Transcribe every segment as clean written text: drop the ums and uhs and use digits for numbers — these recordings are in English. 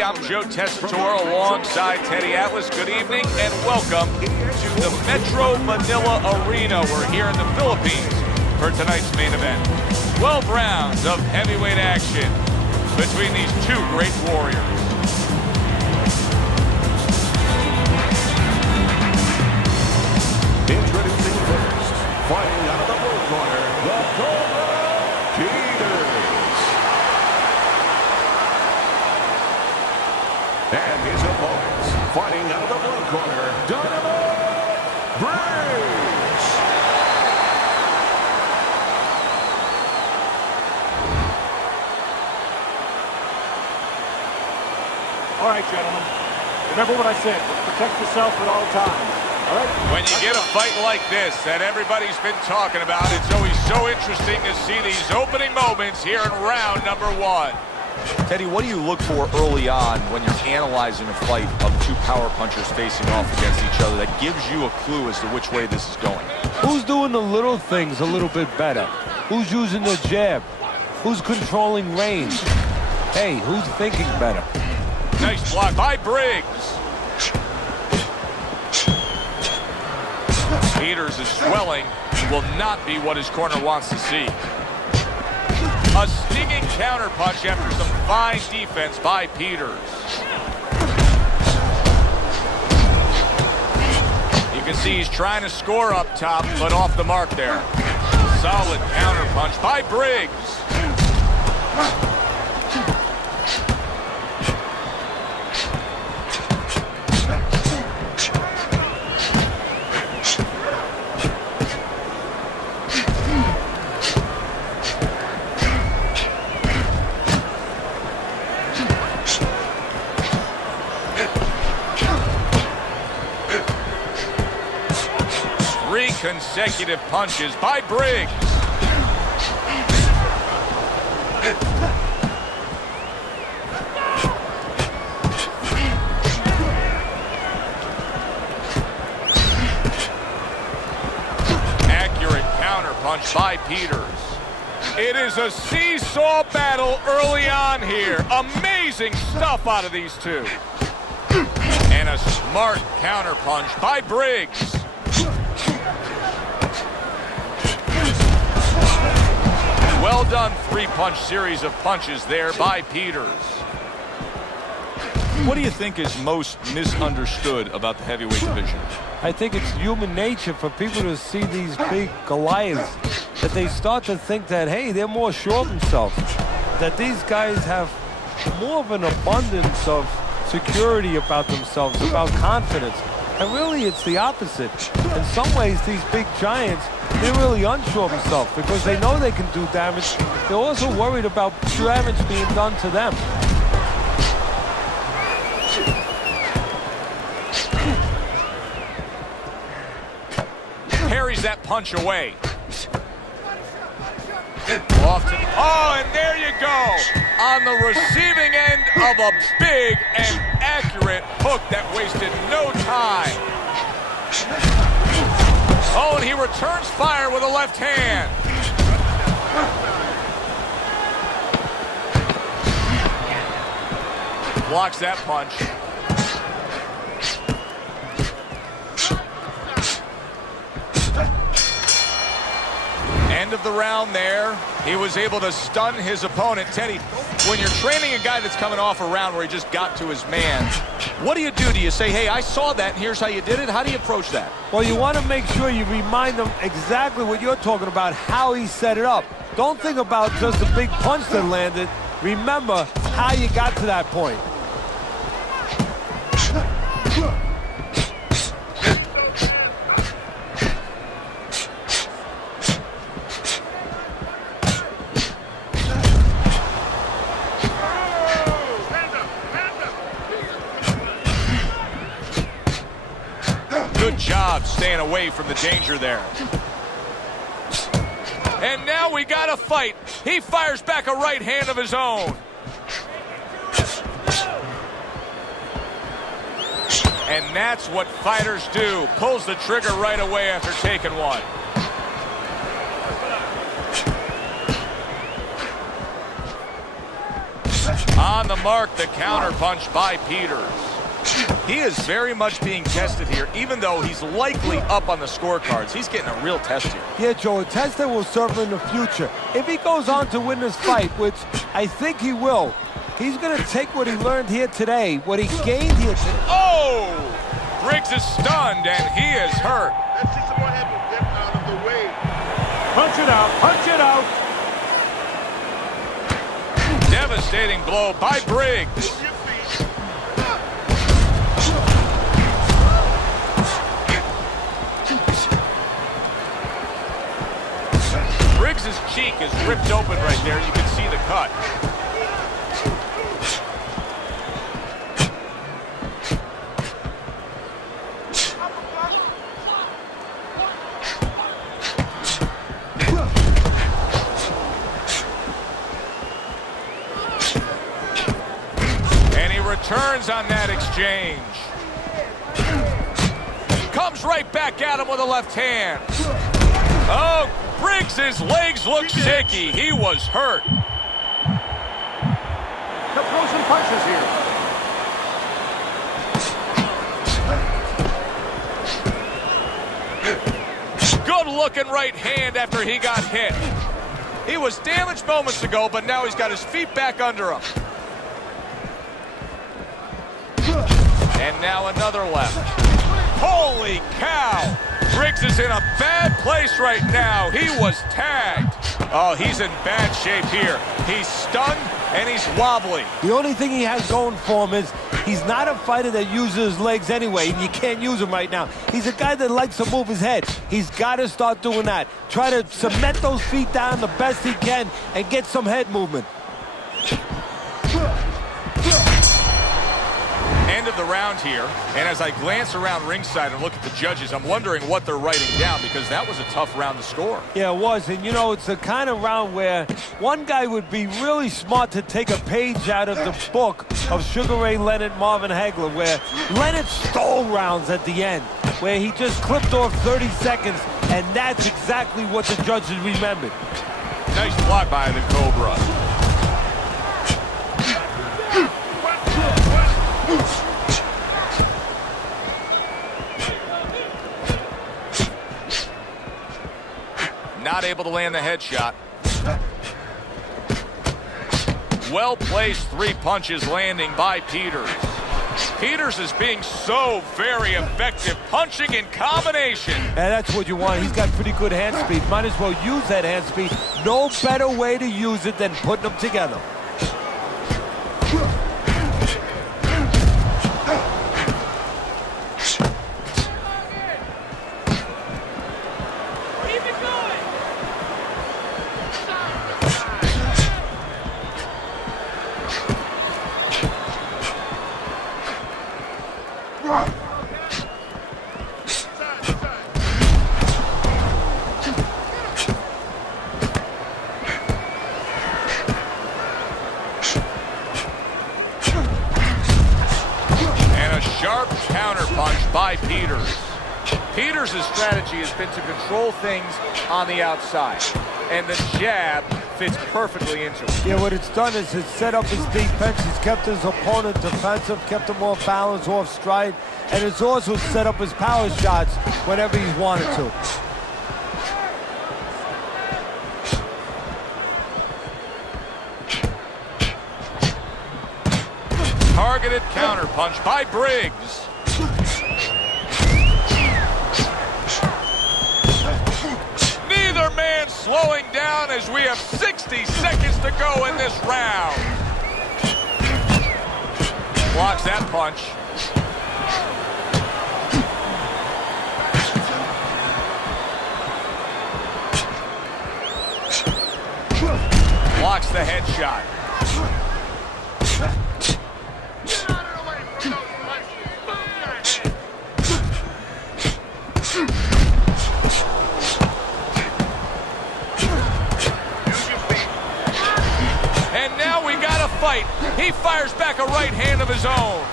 I'm Joe Tessitore alongside Teddy Atlas. Good evening and welcome to the Metro Manila Arena. We're here in the Philippines for tonight's main event. 12 rounds of heavyweight action between these two great warriors. Introducing first, fighting out of the blue corner, the Cobra, Peter. And his opponents, fighting out of the blue corner, Brigs. All right, gentlemen. Remember what I said. Protect yourself at all times. All right? When you get a fight like this that everybody's been talking about, it's always so interesting to see these opening moments here in round number one. Teddy, what do you look for early on when you're analyzing a fight of two power punchers facing off against each other that gives you a clue as to which way this is going? Who's doing the little things a little bit better? Who's using the jab? Who's controlling range? Hey, who's thinking better? Nice block by Briggs. Peters is swelling. Will not be what his corner wants to see. A stinging counter punch after some fine defense by Peters. You can see he's trying to score up top, but off the mark there. Solid counter punch by Briggs. Three consecutive punches by Briggs. Accurate counter punch by Peters. It is a seesaw battle early on here. Amazing stuff out of these two. And a smart counter punch by Briggs. Well done three-punch series of punches there by Peters. What do you think is most misunderstood about the heavyweight division? I think it's human nature for people to see these big Goliaths, that they start to think that, hey, they're more sure of themselves, that these guys have more of an abundance of security about themselves, about confidence. And really, it's the opposite. In some ways, these big giants, they're really unsure of themselves because they know they can do damage. They're also worried about damage being done to them. Parries that punch away. Off to, oh, and there you go. On the receiving end of a big and accurate hook that wasted no time. Oh, and he returns fire with a left hand. Blocks that punch. End of the round there. He was able to stun his opponent. Teddy, when you're training a guy that's coming off a round where he just got to his man, what do? Do you say, hey, I saw that and here's how you did it? How do you approach that? Well, you want to make sure you remind them exactly what you're talking about, how he set it up. Don't think about just the big punch that landed. Remember how you got to that point. Good job staying away from the danger there. And now we got a fight. He fires back a right hand of his own. And that's what fighters do. Pulls the trigger right away after taking one. On the mark the counterpunch by Peters. He is very much being tested here, even though he's likely up on the scorecards. He's getting a real test here. Yeah, Joe, a test that will serve him in the future. If he goes on to win this fight, which I think he will, he's going to take what he learned here today, what he gained here today. Oh! Briggs is stunned, and he is hurt. Let's see some more head movement. Get out of the way. Punch it out, punch it out. Devastating blow by Briggs. Your feet. Briggs' cheek is ripped open right there. You can see the cut. And he returns on that exchange. Comes right back at him with a left hand. Oh, Briggs' legs look shaky. He was hurt. He'll throw some punches here. Good looking right hand after he got hit. He was damaged moments ago, but now he's got his feet back under him. And now another left. Holy cow! Briggs is in a bad place right now. He was tagged. Oh, he's in bad shape here. He's stunned and he's wobbly. The only thing he has going for him is he's not a fighter that uses his legs anyway, and you can't use him right now. He's a guy that likes to move his head. He's got to start doing that. Try to cement those feet down the best he can and get some head movement. End of the round here, and as I glance around ringside and look at the judges, I'm wondering what they're writing down, because that was a tough round to score. Yeah, it was, and you know, it's the kind of round where one guy would be really smart to take a page out of the book of Sugar Ray Leonard, Marvin Hagler, where Leonard stole rounds at the end, where he just clipped off 30 seconds, and that's exactly what the judges remembered. Nice block by the Cobra. Not able to land the headshot. Well-placed three punches landing by Peters. Peters is being so very effective, punching in combination. And that's what you want. He's got pretty good hand speed. Might as well use that hand speed. No better way to use it than putting them together. Sharp counterpunch by Peters. Peters' strategy has been to control things on the outside, and the jab fits perfectly into it. Yeah, what it's done is it's set up his defense. He's kept his opponent defensive, kept him off balance, off stride, and it's also set up his power shots whenever he's wanted to. Targeted counterpunch by Briggs. Neither man slowing down as we have 60 seconds to go in this round. Blocks that punch. Blocks the headshot. And now we got a fight. He fires back a right hand of his own.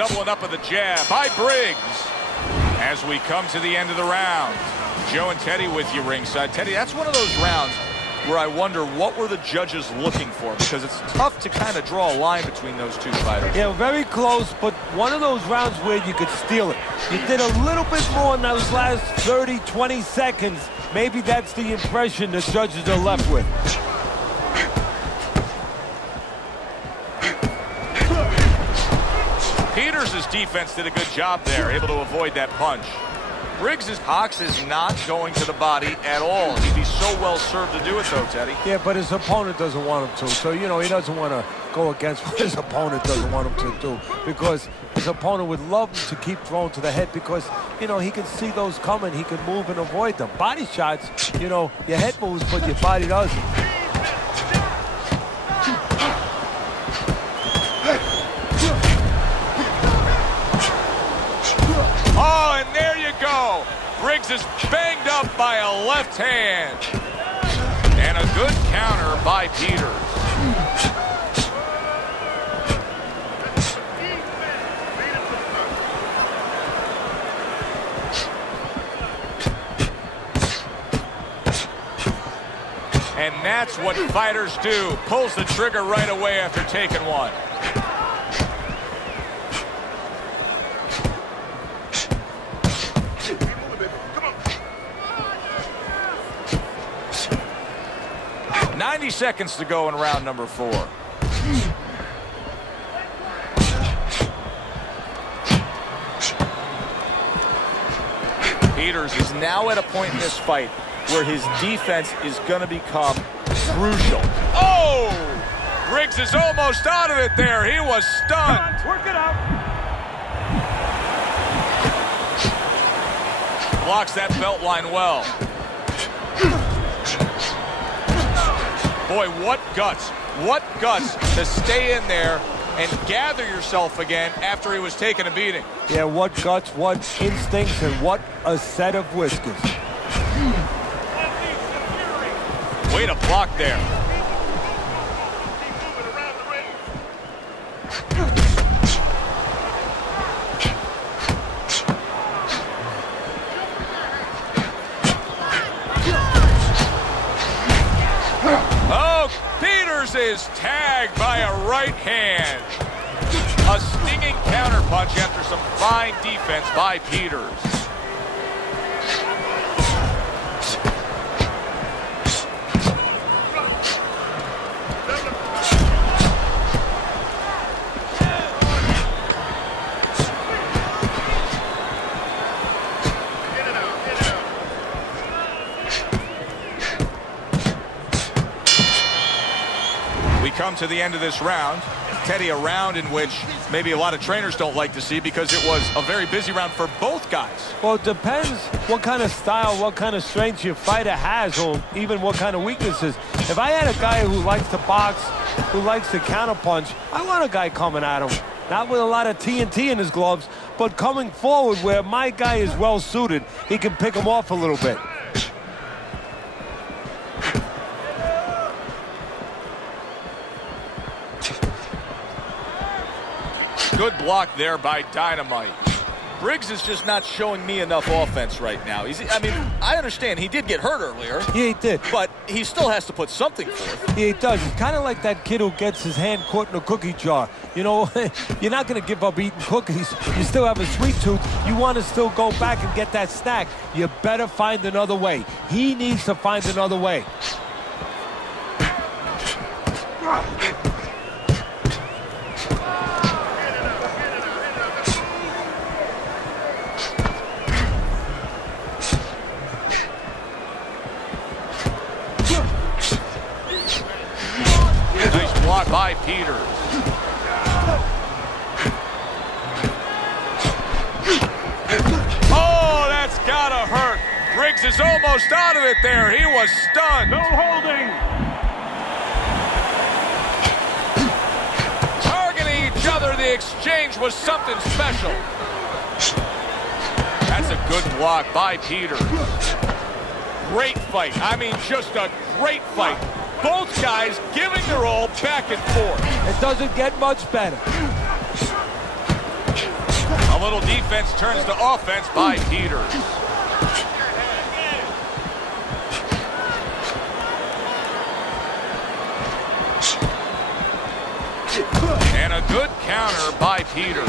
doubling up of the jab by Briggs. As we come to the end of the round, Joe and Teddy with you ringside. Teddy, that's one of those rounds where I wonder what were the judges looking for, because it's tough to kind of draw a line between those two fighters. Yeah, very close, but one of those rounds where you could steal it. You did a little bit more in those last 30, 20 seconds. Maybe that's the impression the judges are left with. Peters' defense did a good job there, able to avoid that punch. Briggs' box is not going to the body at all. He'd be so well served to do it, though, Teddy. Yeah, but his opponent doesn't want him to. So, you know, he doesn't want to go against what his opponent doesn't want him to do. Because his opponent would love him to keep throwing to the head because, you know, he can see those coming. He can move and avoid them. Body shots, you know, your head moves, but your body doesn't. Oh, and there you go. Briggs is banged up by a left hand. And a good counter by Peters. And that's what fighters do. Pulls the trigger right away after taking one. Come on. 90 seconds to go in round number 4. Peters is now at a point in this fight where his defense is going to become crucial. Oh! Briggs is almost out of it there. He was stunned. Come on, work it out. Blocks that belt line well. Boy, what guts. What guts to stay in there and gather yourself again after he was taking a beating. Yeah, what guts, what instincts, and what a set of whiskers. Way to block there. Oh, Peters is tagged by a right hand. A stinging counterpunch after some fine defense by Peters. Come to the end of this round. Teddy, a round in which maybe a lot of trainers don't like to see because it was a very busy round for both guys. Well, it depends what kind of style, what kind of strength your fighter has, or even what kind of weaknesses. If I had a guy who likes to box, who likes to counterpunch, I want a guy coming at him. Not with a lot of TNT in his gloves, but coming forward where my guy is well suited, he can pick him off a little bit. Good block there by Dynamite. Briggs is just not showing me enough offense right now. I understand he did get hurt earlier. Yeah, he did. But he still has to put something forth. Yeah, he does. He's kind of like that kid who gets his hand caught in a cookie jar. You know, you're not going to give up eating cookies. You still have a sweet tooth. You want to still go back and get that snack. You better find another way. He needs to find another way. Block by Peters. Oh, that's gotta hurt. Briggs is almost out of it there. He was stunned. No holding. Targeting each other, the exchange was something special. That's a good block by Peters. Great fight. I mean, just a great fight. Both guys giving their all back and forth. It doesn't get much better. A little defense turns to offense by Peters. And a good counter by Peters.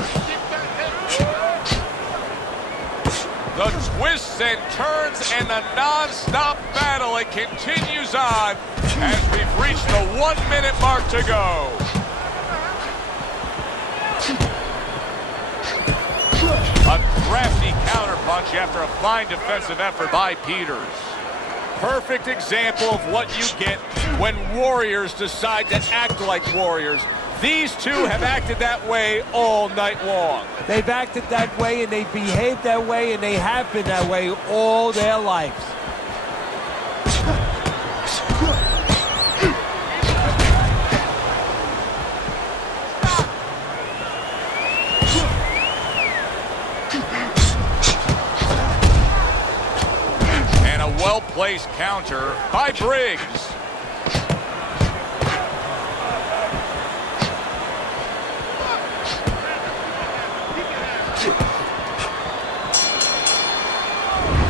The twists and turns and the non-stop battle, it continues on as we've reached the 1 minute mark to go. A crafty counterpunch after a fine defensive effort by Peters. Perfect example of what you get when warriors decide to act like warriors. These two have acted that way all night long. They've acted that way, and they behaved that way, and they have been that way all their lives. And a well-placed counter by Briggs.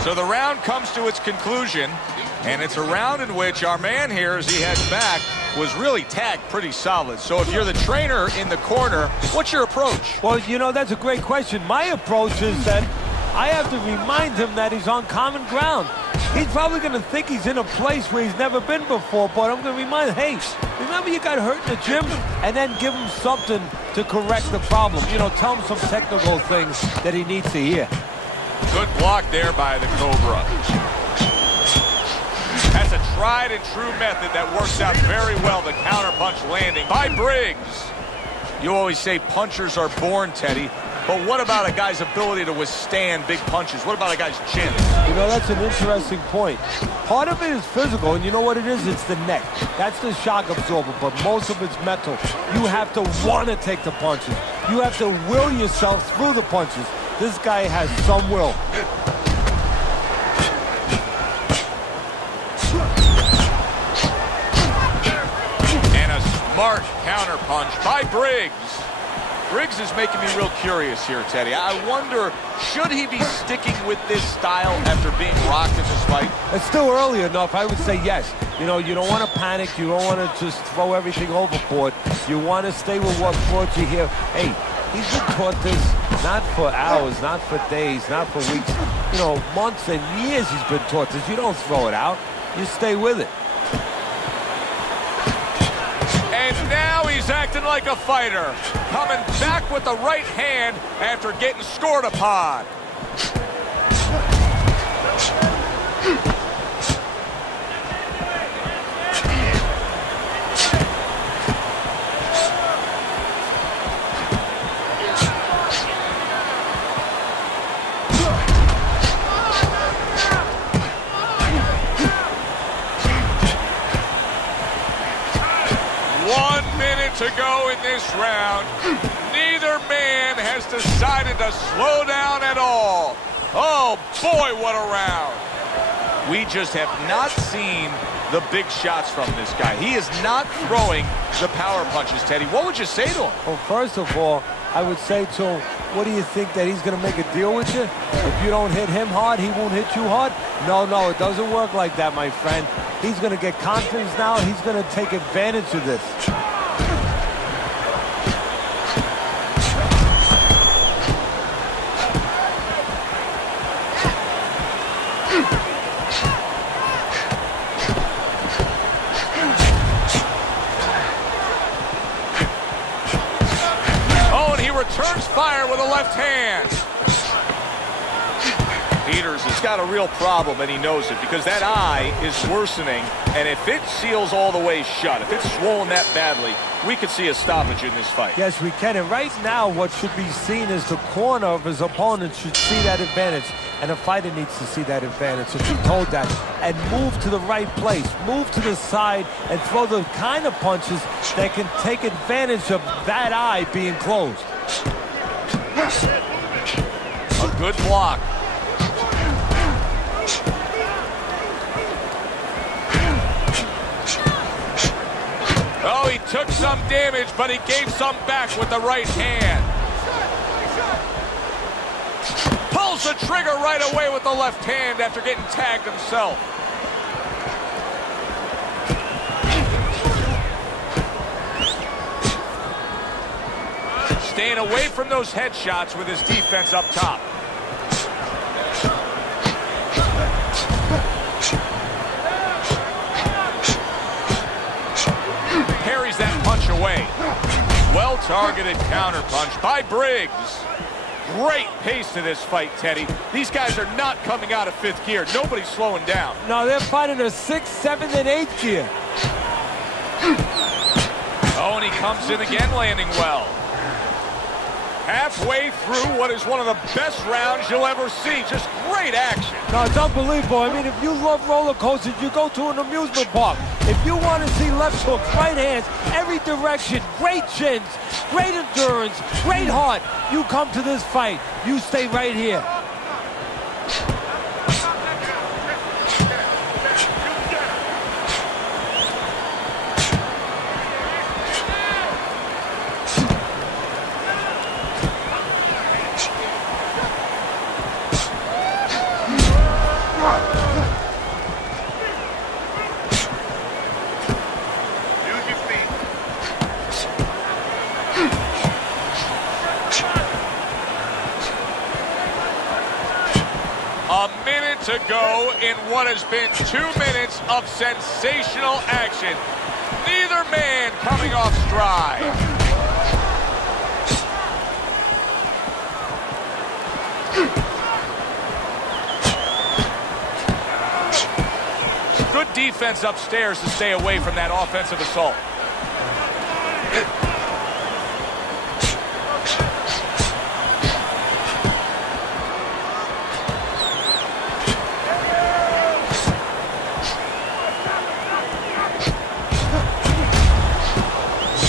So the round comes to its conclusion, and it's a round in which our man here, as he heads back, was really tagged pretty solid. So if you're the trainer in the corner, what's your approach? Well, you know, that's a great question. My approach is that I have to remind him that he's on common ground. He's probably going to think he's in a place where he's never been before, but I'm going to remind him, hey, remember you got hurt in the gym? And then give him something to correct the problem. You know, tell him some technical things that he needs to hear. Good block there by the Cobra. That's a tried and true method that works out very well, the counterpunch landing by Briggs. You always say punchers are born, Teddy, but what about a guy's ability to withstand big punches? What about a guy's chin? You know, that's an interesting point. Part of it is physical, and you know what it is? It's the neck. That's the shock absorber, but most of it's mental. You have to want to take the punches. You have to will yourself through the punches. This guy has some will. And a smart counterpunch by Briggs. Briggs is making me real curious here, Teddy. I wonder, should he be sticking with this style after being rocked in this fight? It's still early enough. I would say yes. You know, you don't want to panic. You don't want to just throw everything overboard. You want to stay with what brought you here. Hey, he's been taught this not for hours, not for days, not for weeks. You know, months and years he's been taught this. You don't throw it out. You stay with it. And now he's acting like a fighter, coming back with the right hand after getting scored upon. To go in this round. Neither man has decided to slow down at all. Oh boy, what a round. We just have not seen the big shots from this guy. He is not throwing the power punches, Teddy. What would you say to him? Well, first of all, I would say to him, what do you think, that he's going to make a deal with you? If you don't hit him hard, he won't hit you hard? No, it doesn't work like that, my friend. He's going to get confidence now. He's going to take advantage of this. Returns fire with a left hand. Peters has got a real problem, and he knows it, because that eye is worsening, and if it seals all the way shut, if it's swollen that badly, we could see a stoppage in this fight. Yes, we can. And right now, what should be seen is the corner of his opponent should see that advantage. And a fighter needs to see that advantage, so be told that. And move to the right place. Move to the side and throw the kind of punches that can take advantage of that eye being closed. A good block. Oh, he took some damage, but he gave some back with the right hand. Pulls the trigger right away with the left hand after getting tagged himself. Staying away from those headshots with his defense up top. Parries that punch away. Well-targeted counterpunch by Briggs. Great pace to this fight, Teddy. These guys are not coming out of fifth gear. Nobody's slowing down. No, they're fighting a 6th, 7th, and 8th gear. Oh, and he comes in again, landing well. Halfway through what is one of the best rounds you'll ever see. Just great action. No, it's unbelievable. I mean, if you love roller coasters, you go to an amusement park. If you want to see left hooks, right hands, every direction, great chins, great endurance, great heart, you come to this fight. You stay right here. A minute to go in what has been 2 minutes of sensational action. Neither man coming off stride. Good defense upstairs to stay away from that offensive assault.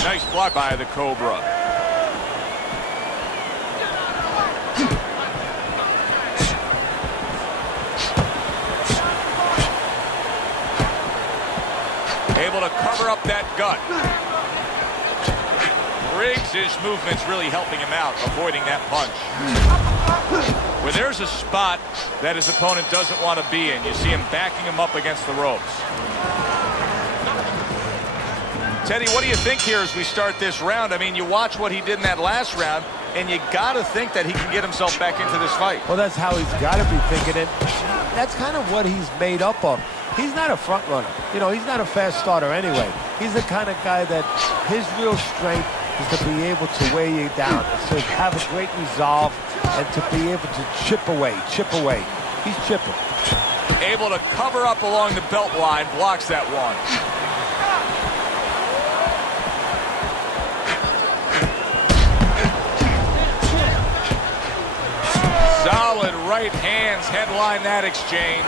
Nice block by the Cobra. Able to cover up that gut. Briggs' movement's really helping him out, avoiding that punch. Where there's a spot that his opponent doesn't want to be in, you see him backing him up against the ropes. Teddy, what do you think here as we start this round? I mean, you watch what he did in that last round, and you got to think that he can get himself back into this fight. Well, that's how he's got to be thinking it. That's kind of what he's made up of. He's not a front runner. You know, he's not a fast starter anyway. He's the kind of guy that his real strength is to be able to wear you down, to have a great resolve, and to be able to chip away. He's chipping. Able to cover up along the belt line, blocks that one. Solid right hands headline that exchange.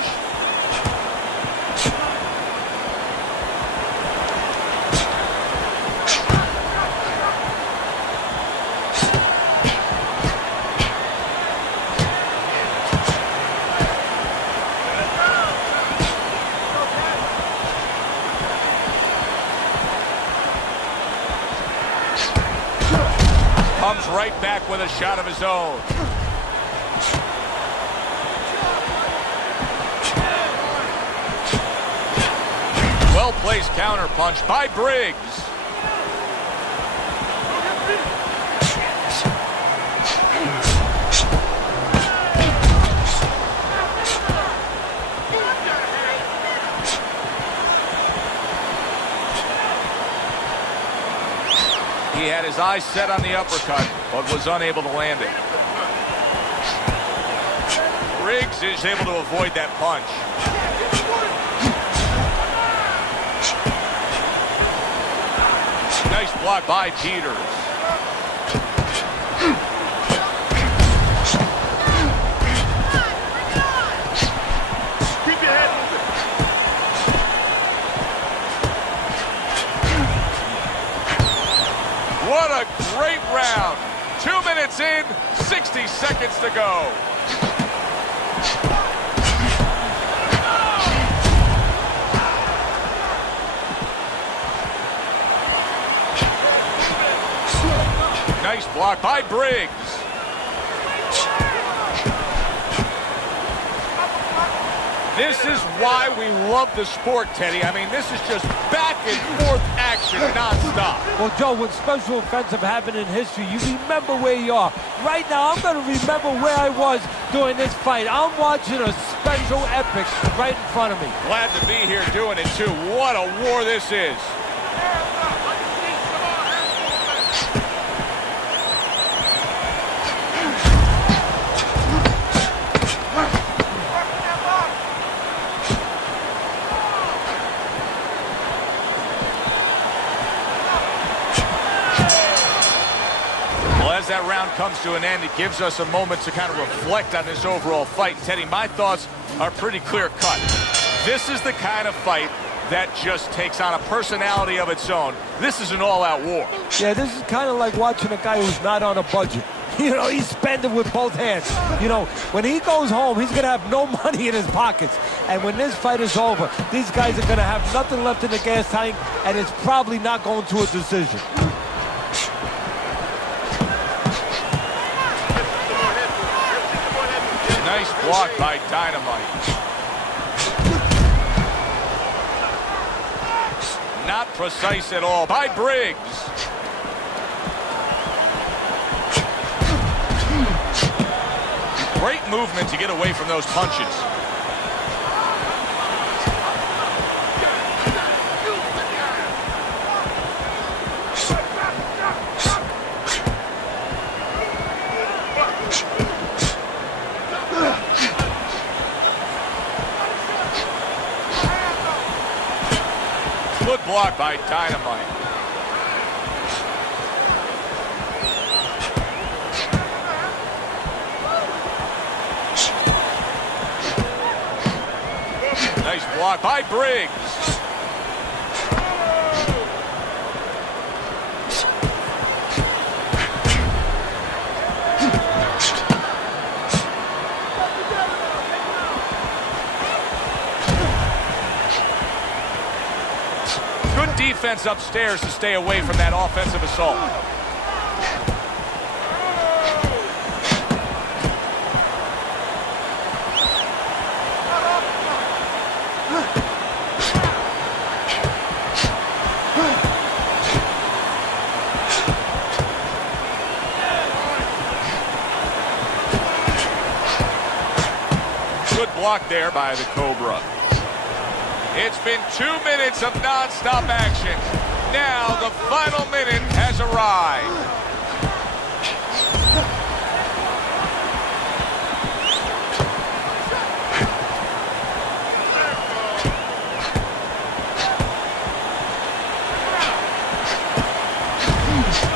Comes right back with a shot of his own. Well-placed counterpunch by Briggs. He had his eyes set on the uppercut, but was unable to land it. Briggs is able to avoid that punch. Nice block by Peters. Keep your head moving. What a great round. 2 minutes in, 60 seconds to go. Nice block by Briggs. This is why we love the sport, Teddy. I mean, this is just back and forth action nonstop. Well, Joe, when special events have happened in history, you remember where you are. Right now, I'm going to remember where I was during this fight. I'm watching a special epic right in front of me. Glad to be here doing it, too. What a war this is. As that round comes to an end, it gives us a moment to kind of reflect on this overall fight. Teddy, my thoughts are pretty clear-cut. This is the kind of fight that just takes on a personality of its own. This is an all-out war. Yeah, this is kind of like watching a guy who's not on a budget. You know, he's spending with both hands. You know, when he goes home, he's going to have no money in his pockets. And when this fight is over, these guys are going to have nothing left in the gas tank, and it's probably not going to a decision. Nice block by Dynamite. Not precise at all by Briggs. Great movement to get away from those punches. Good block by Dynamite. Nice block by Briggs. Good defense upstairs to stay away from that offensive assault. Good block there by the Cobra. It's been 2 minutes of non-stop action. Now the final minute has arrived.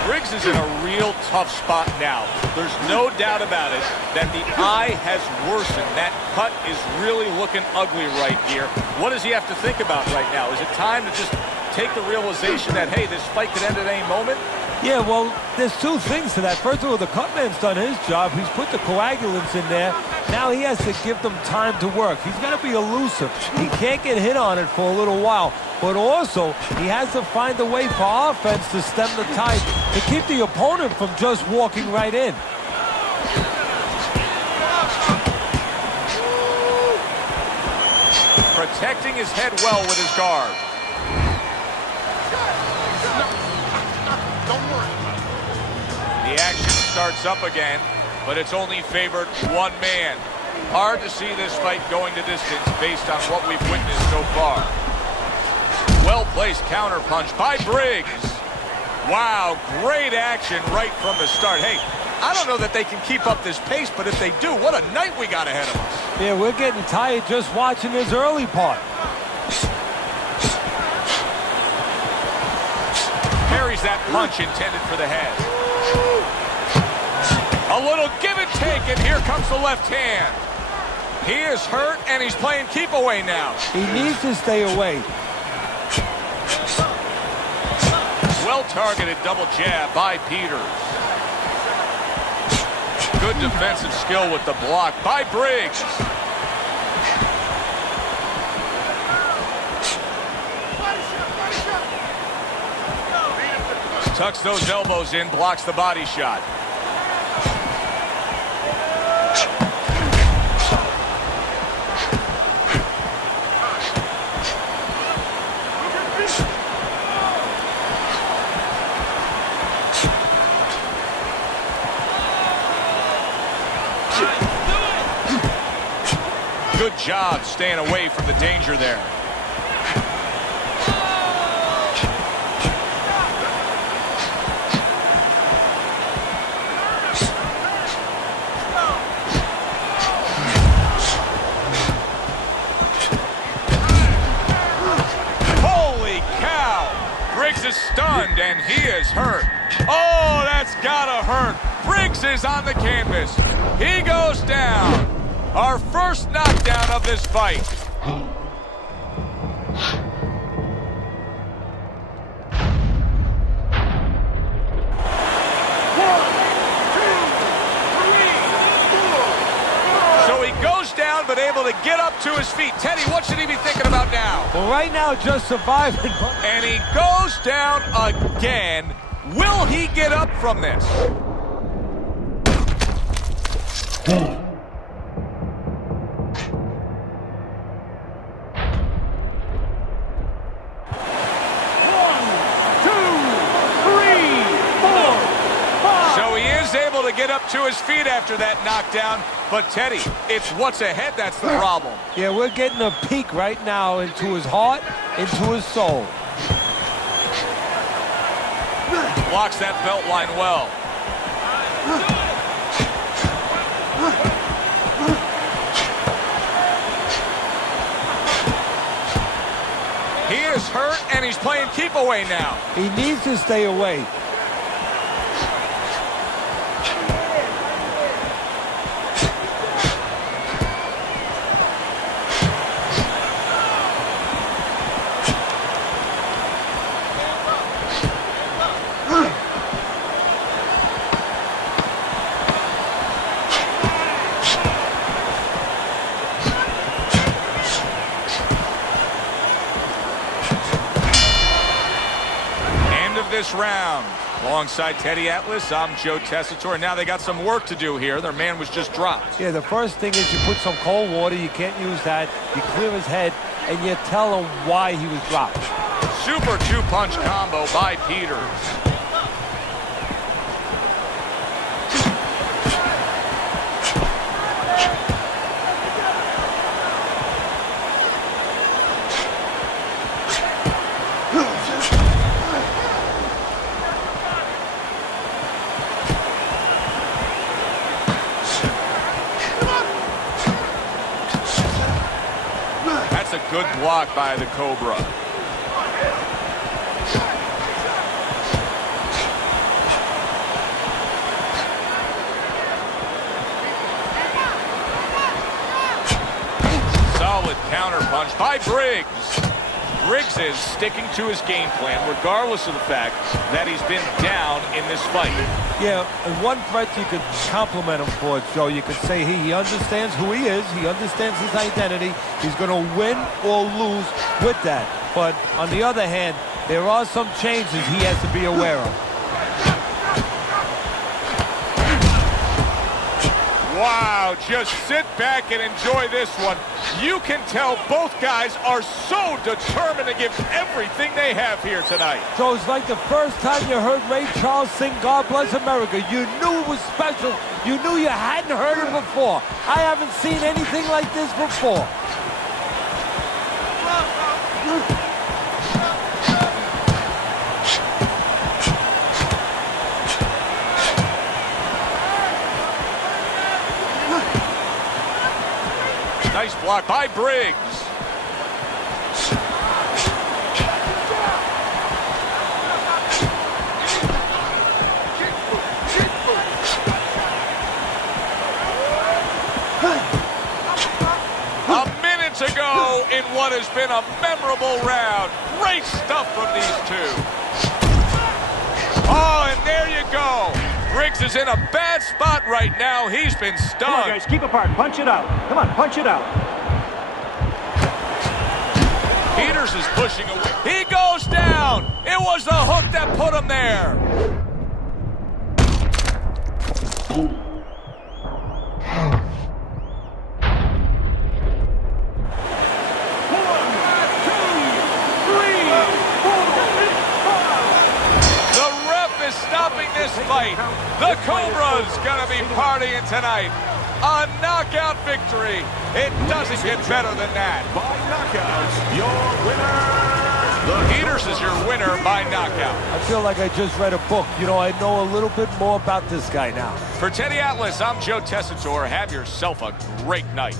Briggs is in a real tough spot now. There's no doubt about it that the eye has worsened. That cut is really looking ugly right here. What does he have to think about right now? Is it time to just take the realization that, hey, this fight could end at any moment? Yeah, well, there's two things to that. First of all, the cutman's done his job. He's put the coagulants in there. Now he has to give them time to work. He's got to be elusive. He can't get hit on it for a little while. But also, he has to find a way for offense to stem the tide, to keep the opponent from just walking right in. Protecting his head well with his guard. The action starts up again, but it's only favored one man. Hard to see this fight going to distance based on what we've witnessed so far. Well-placed counterpunch by Briggs. Wow, great action right from the start. Hey, I don't know that they can keep up this pace, but if they do, what a night we got ahead of us. Yeah, we're getting tired just watching this early part. Parries that punch intended for the head. A little give and take, and here comes the left hand. He is hurt, and he's playing keep away now. He needs to stay away. Well-targeted double jab by Peters. Good defensive skill with the block by Briggs. Tucks those elbows in, blocks the body shot. Good job staying away from the danger there. Holy cow! Briggs is stunned and he is hurt. Oh, that's gotta hurt. Briggs is on the canvas. He goes down. Our first knockdown of this fight. So he goes down, but able to get up to his feet. Teddy, what should he be thinking about now? Well, right now, just surviving. And he goes down again. Will he get up from this? Able to get up to his feet after that knockdown, but Teddy, it's what's ahead that's the problem. Yeah, we're getting a peek right now into his heart, into his soul. Blocks that belt line well. He is hurt and he's playing keep away now. He needs to stay away. This round. Alongside Teddy Atlas, I'm Joe Tessitore. Now they got some work to do here. Their man was just dropped. Yeah, the first thing is you put some cold water. You can't use that. You clear his head, and you tell him why he was dropped. Super two-punch combo by Peters. That's a good block by the Cobra. Solid counter punch by Briggs. Briggs is sticking to his game plan regardless of the fact that he's been down in this fight. Yeah, and one threat you could compliment him for, Joe. You could say he understands who he is. He understands his identity. He's going to win or lose with that. But on the other hand, there are some changes he has to be aware of. Wow, just sit back and enjoy this one. You can tell both guys are so determined to give everything they have here tonight. So it's like the first time you heard Ray Charles sing God Bless America. You knew it was special. You knew you hadn't heard it before. I haven't seen anything like this before. Nice block by Briggs. A minute to go in what has been a memorable round. Great stuff from these two. Oh, and there you go. Briggs is in a bad spot right now. He's been stunned. Come on, guys, keep apart. Punch it out. Come on, punch it out. Peters is pushing away. He goes down. It was the hook that put him there. This fight. The Cobra's gonna be partying tonight. A knockout victory. It doesn't get better than that. By knockout, your winner. Peters is your winner by knockout. I feel like I just read a book. You know, I know a little bit more about this guy now. For Teddy Atlas, I'm Joe Tessitore. Have yourself a great night.